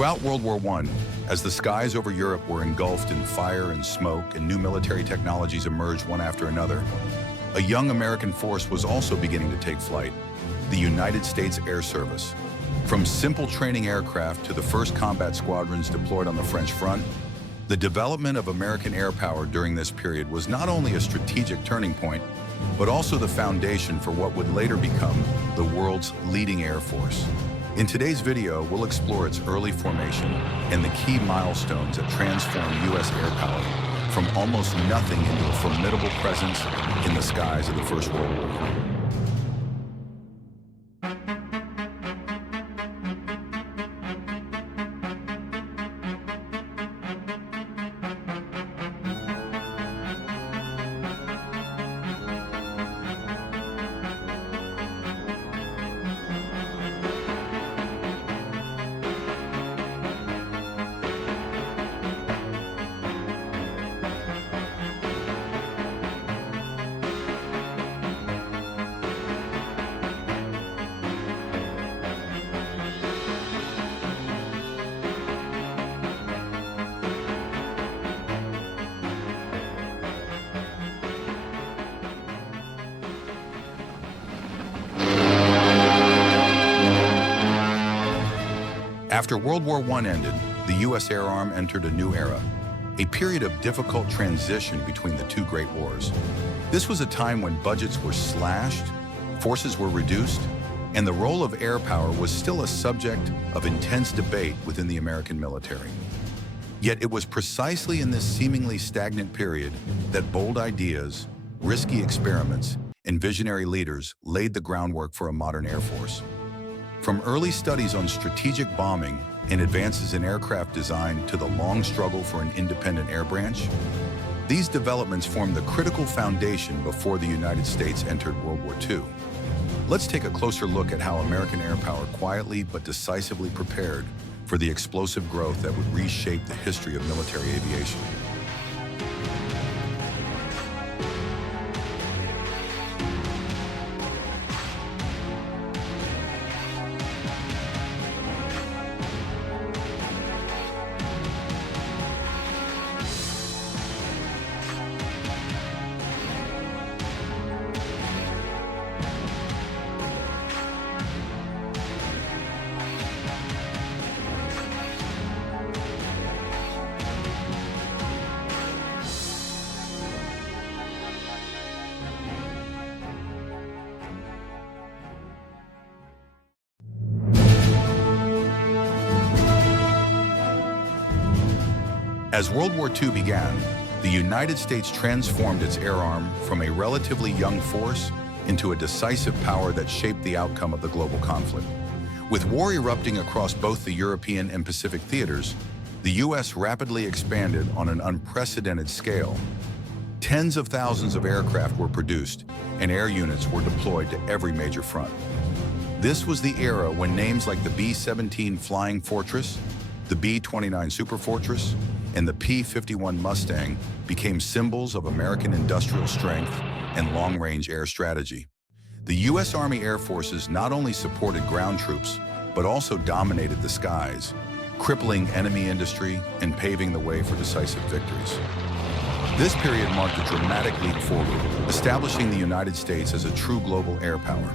Throughout World War I, as the skies over Europe were engulfed in fire and smoke and new military technologies emerged one after another, a young American force was also beginning to take flight, the United States Air Service. From simple training aircraft to the first combat squadrons deployed on the French front, the development of American air power during this period was not only a strategic turning point, but also the foundation for what would later become the world's leading air force. In today's video, we'll explore its early formation and the key milestones that transformed U.S. air power from almost nothing into a formidable presence in the skies of the First World War. After World War I ended, the U.S. Air Arm entered a new era, a period of difficult transition between the two great wars. This was a time when budgets were slashed, forces were reduced, and the role of air power was still a subject of intense debate within the American military. Yet it was precisely in this seemingly stagnant period that bold ideas, risky experiments, and visionary leaders laid the groundwork for a modern air force. From early studies on strategic bombing and advances in aircraft design to the long struggle for an independent air branch, these developments formed the critical foundation before the United States entered World War II. Let's take a closer look at how American air power quietly but decisively prepared for the explosive growth that would reshape the history of military aviation. As World War II began, the United States transformed its air arm from a relatively young force into a decisive power that shaped the outcome of the global conflict. With war erupting across both the European and Pacific theaters, the U.S. rapidly expanded on an unprecedented scale. Tens of thousands of aircraft were produced, and air units were deployed to every major front. This was the era when names like the B-17 Flying Fortress, the B-29 Superfortress, and the P-51 Mustang became symbols of American industrial strength and long-range air strategy. The U.S. Army Air Forces not only supported ground troops, but also dominated the skies, crippling enemy industry and paving the way for decisive victories. This period marked a dramatic leap forward, establishing the United States as a true global air power.